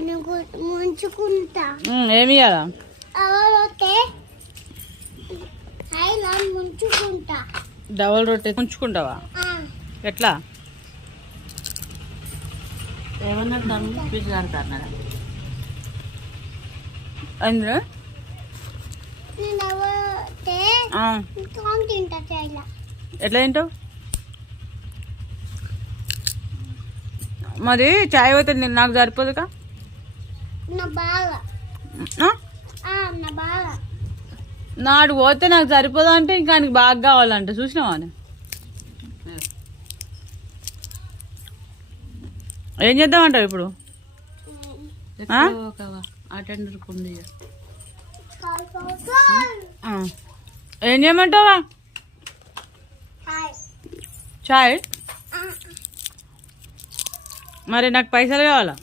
ముంచుకుంటా. ఏమి హైలా ముంచుకుంటా. డబల్ రొట్టె ఉంచుకుంటావా ఆ, ఎట్లా? ఏమన్నారు దాన్ని ఫీజు కడతారు అందులో? నేను ఎవరైతే ఆ, కామ్ తింటా చేయలా. ఎట్లా తింటావు? మరి చాయ్ పోతే నేను నాకు సరిపోదుగా? నాడు పోతే నాకు సరిపోదు అంటే ఇంకా ఆయనకి బాగా కావాలంట. చూసినావా ఏం చేద్దామంటావు ఇప్పుడు? ఉంది. ఏం చేయమంటావా? చాయ్? మరి నాకు పైసలు కావాలా?